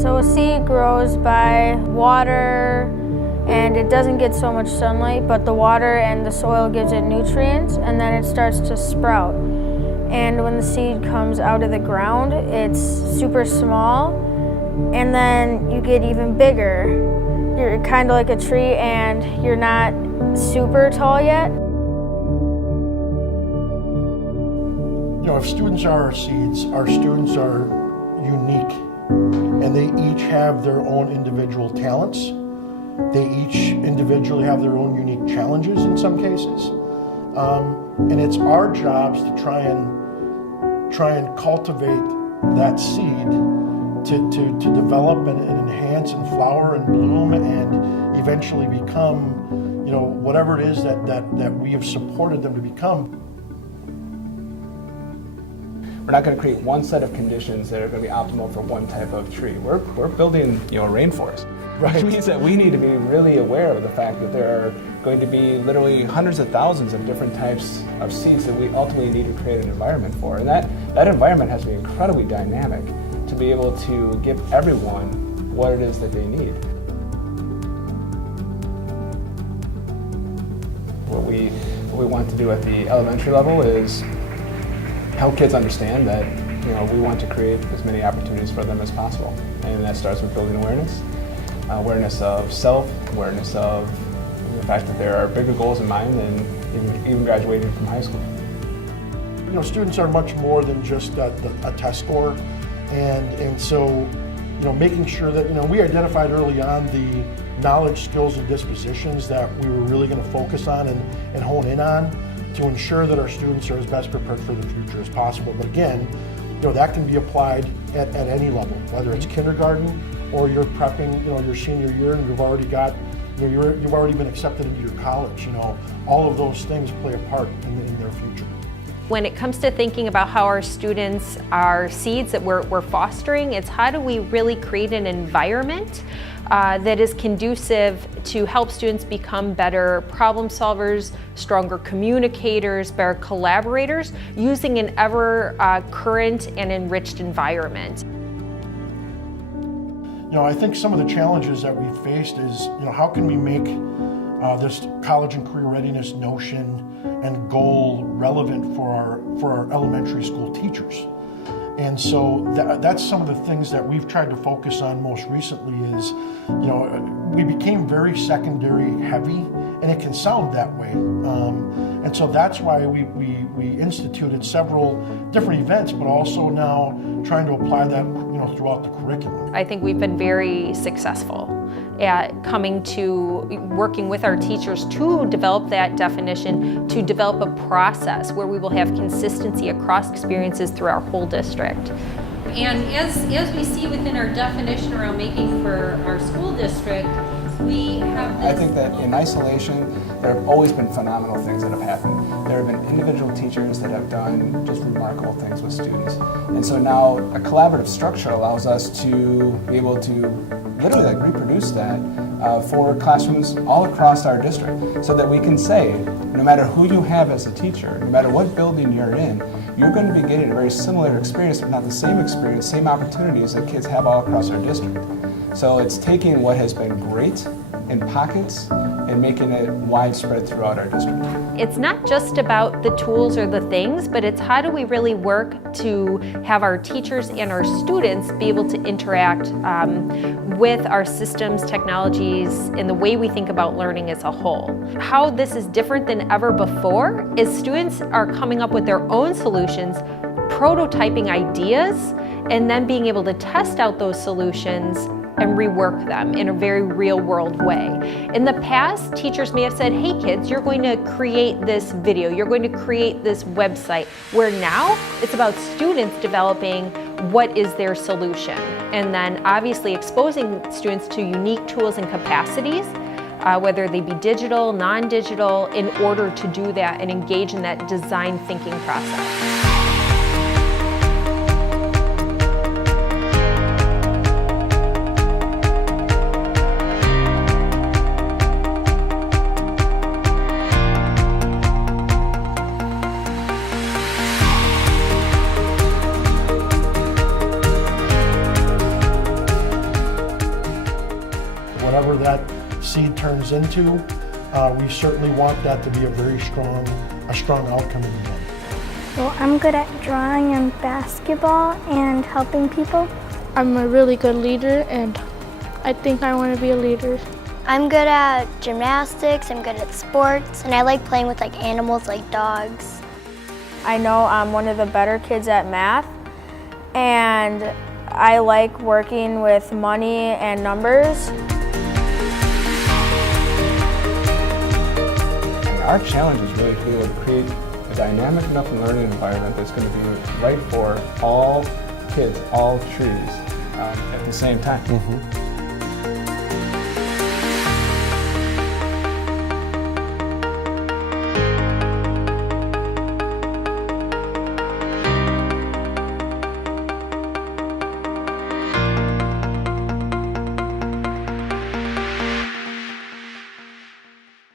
So a seed grows by water, and it doesn't get so much sunlight, but the water and the soil gives it nutrients, and then it starts to sprout. And when the seed comes out of the ground, it's super small, and then you get even bigger. You're kind of like a tree, and you're not super tall yet. You know, if students are our seeds, our students are unique, and they each have their own individual talents. They each individually have their own unique challenges in some cases. And it's our jobs to try and cultivate that seed to develop and enhance and flower and bloom and eventually become, you know, whatever it is that we have supported them to become. We're not going to create one set of conditions that are going to be optimal for one type of tree. We're building, you know, a rainforest. Right. Which means that we need to be really aware of the fact that there are going to be literally hundreds of thousands of different types of seeds that we ultimately need to create an environment for. And that environment has to be incredibly dynamic to be able to give everyone what it is that they need. What we want to do at the elementary level is help kids understand that, you know, we want to create as many opportunities for them as possible. And that starts with building awareness. Awareness of self, awareness of the fact that there are bigger goals in mind than even graduating from high school. You know, students are much more than just a test score, and so, you know, making sure that, you know, we identified early on the knowledge, skills, and dispositions that we were really going to focus on and hone in on to ensure that our students are as best prepared for the future as possible. But again, you know, that can be applied at any level, whether it's kindergarten or you're prepping, you know, your senior year and you've already got, you know, you've already been accepted into your college. You know, all of those things play a part in their future. When it comes to thinking about how our students are seeds that we're fostering, it's how do we really create an environment that is conducive to help students become better problem solvers, stronger communicators, better collaborators, using an ever current and enriched environment. You know, I think some of the challenges that we've faced is, you know, how can we make this college and career readiness notion and goal relevant for our elementary school teachers? And so that's some of the things that we've tried to focus on most recently is, you know, we became very secondary heavy, and it can sound that way. And so that's why we instituted several different events, but also now trying to apply that, you know, throughout the curriculum. I think we've been very successful at coming to working with our teachers to develop that definition, to develop a process where we will have consistency across experiences through our whole district. And as we see within our definition around making for our school district, we have this. I think that in isolation, there have always been phenomenal things that have happened. There have been individual teachers that have done just remarkable things with students. And so now a collaborative structure allows us to be able to literally reproduce that for classrooms all across our district, so that we can say, no matter who you have as a teacher, no matter what building you're in, you're going to be getting a very similar experience, but not the same experience, same opportunities that kids have all across our district. So it's taking what has been great in pockets and making it widespread throughout our district. It's not just about the tools or the things, but it's how do we really work to have our teachers and our students be able to interact with our systems, technologies, and the way we think about learning as a whole. How this is different than ever before is students are coming up with their own solutions, prototyping ideas, and then being able to test out those solutions and rework them in a very real world way. In the past, teachers may have said, hey kids, you're going to create this video, you're going to create this website, where now it's about students developing what is their solution. And then obviously exposing students to unique tools and capacities, whether they be digital, non-digital, in order to do that and engage in that design thinking process. whatever that seed turns into, we certainly want that to be a very strong outcome in the end. Well, I'm good at drawing and basketball and helping people. I'm a really good leader, and I think I want to be a leader. I'm good at gymnastics, I'm good at sports, and I like playing with like animals like dogs. I know I'm one of the better kids at math, and I like working with money and numbers. Our challenge is really to be able to create a dynamic enough learning environment that's going to be right for all kids, all trees, at the same time.